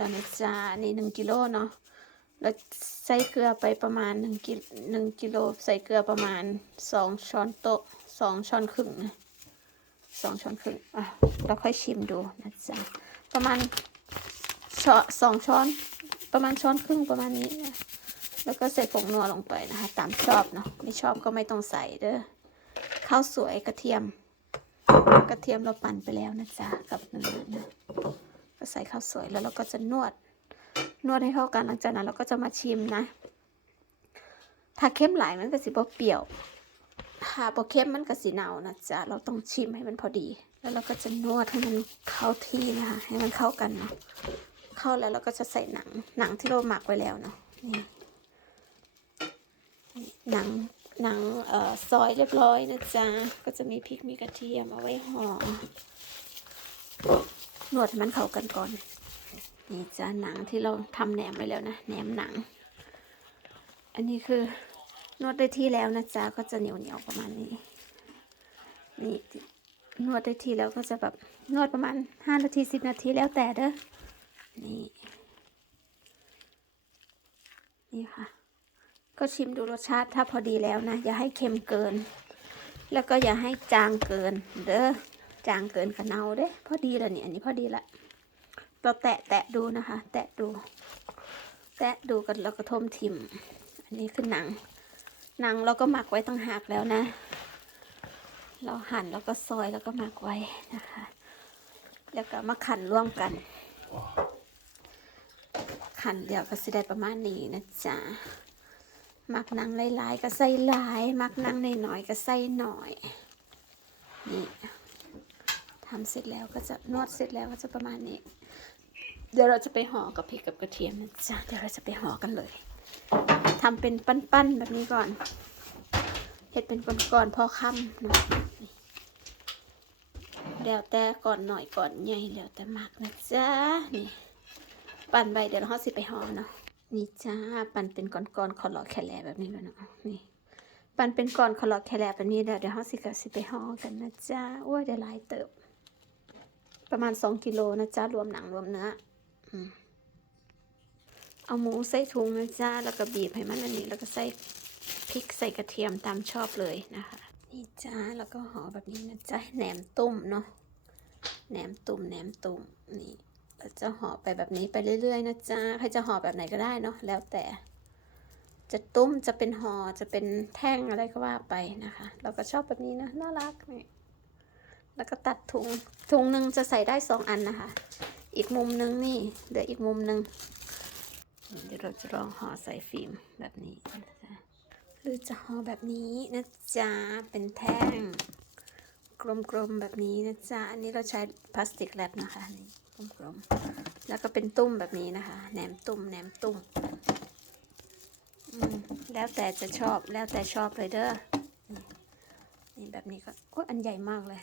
แล้วน่าจะในหนึ่งกิโลเนาะแล้วใส่เกลือไปประมาณหนึ่งกิหนึ่งกิโลใส่เกลือประมาณสองช้อนโต๊ะสองช้อนครึ่งนะสองช้อนครึ่งอะเราค่อยชิมดูนะจ๊ะประมาณช้อนสองช้อนประมาณช้อนครึ่งประมาณนี้นะแล้วก็ใส่ผงนัวลงไปนะคะ ตามชอบเนาะไม่ชอบก็ไม่ต้องใส่เด้อข้าวสวยกระเทียม กระเทียมเราปั่นไปแล้วนะจ๊ะกับเนื้อนะ ก็ใส่ข้าวสวยแล้วเราก็จะนวด นวดให้เข้ากันหลังจากนั้นเราก็จะมาชิมนะ ถ้าเข้มหลายมันก็สิบ่เปรี้ยว ถ้าบ่เข้มมันก็สิเนานะจ๊ะเราต้องชิมให้มันพอดี แล้วเราก็จะนวดให้มันเข้าที่นะคะให้มันเข้ากันเนาะเข้าแล้วเราก็จะใส่หนังหนังที่เราหมักไว้แล้วเนาะนี่นี่หนังหนังเอ่อซอยเรียบร้อยนะจ๊ะ ก็จะมีพริกมีกระเทียมเอาไว้ห่อ นวดให้มันเข้ากันก่อน นี่จ้าหนังที่เราทำแหนมไว้แล้วนะ แหนมหนัง อันนี้คือนวดได้ที่แล้วนะจ๊ะ ก็จะเหนียวเหนียวๆประมาณนี้ นี่นวดได้ที่แล้วก็จะแบบนวดประมาณห้านาทีสิบนาทีแล้วแต่เด้อ นี่ นี่ค่ะ ก็ชิมดูรสชาติถ้าพอดีแล้วนะ อย่าให้เค็มเกิน แล้วก็อย่าให้จางเกินเด้อ จางเกินกับเนาเด้พอดีล้วเนี่ยอันนี้พอดีละเราแตะแตะดูนะคะ แตะดู แตะดูกันแล้วก็ทมทิมอันนี้คือหนัง หนังเราก็หมักไว้ตั้งหากแล้วนะ เราหั่นแล้วก็ซอยแล้วก็หมักไว้นะคะ แล้วก็มาขันร่วมกัน ขันเดียวก็สิได้ประมาณนี้นะจ๊ะหมักหนังหลายๆก็ใส่หลายหมักหนังหน่อยๆก็ใส่หน่อยนี่ำเสร็จแล้วก็จะนวดเสร็จแล้วก็จะประมาณนี้ เดี๋ยวเราจะไปห่อกับพริกกับกระเทียมนะจ๊ะเดี๋ยวเราจะไปห่อกันเลยทำเป็นปั้นๆแบบนี้ก่อนเห็ดเป็นก้อนๆพอค่ำเนาะนี่แล้วแต่ก่อนหน่อยก่อนใหญ่แล้วแต่มากนะจ๊ะนี่ปั่นใบเดี๋ยวเราสิไปห่อเนาะนี่จ้าปั่นเป็นก้อนๆคอหลอแคแลแบบนี้แล้วเนาะนี่ปั่นเป็นก้อนคอหลอแคแลแบบนี้แล้วเดี๋ยวเราสิกับสิไปห่อกันนะจ๊ะโอ้ยเดี๋ยวลายเติบ ประมาณสองกิโลนะจ๊ะ รวมหนังรวมเนื้อเอาหมูใส่ถุงนะจ๊ะ แล้วก็บีบให้มันอันนี้ แล้วก็ใส่พริกใส่กระเทียมตามชอบเลยนะคะ นี่จ้าแล้วก็ห่อแบบนี้นะจ๊ะแหนมตุ้มเนาะแหนมตุ่มแหนมตุ่มนี่เราจะห่อไปแบบนี้ไปเรื่อยๆนะจ๊ะใครจะห่อแบบไหนก็ได้เนาะแล้วแต่ จะตุ้มจะเป็นห่อจะเป็นแท่งอะไรก็ว่าไปนะคะ เราก็ชอบแบบนี้นะน่ารักนี่ แล้วก็ตัดถุง ถุงหนึ่งจะใส่ได้สองอันนะคะ อีกมุมหนึงนี่เดี๋ยวอีกมุมหนึงเดี๋ยวเราจะลองห่อใส่ฟิล์มแบบนี้นะจ๊ะหรือจะห่อแบบนี้นะจ๊ะ เป็นแท่ง กลมๆแบบนี้นะจ๊ะ อันนี้เราใช้พลาสติกแรปนะคะนี่กลมๆ แล้วก็เป็นตุ้มแบบนี้นะคะ แหนมตุ้มแหนมตุ้มแล้วแต่จะชอบ แล้วแต่ชอบเลยเด้อ นี่แบบนี้ก็ โอ้อันใหญ่มากเลย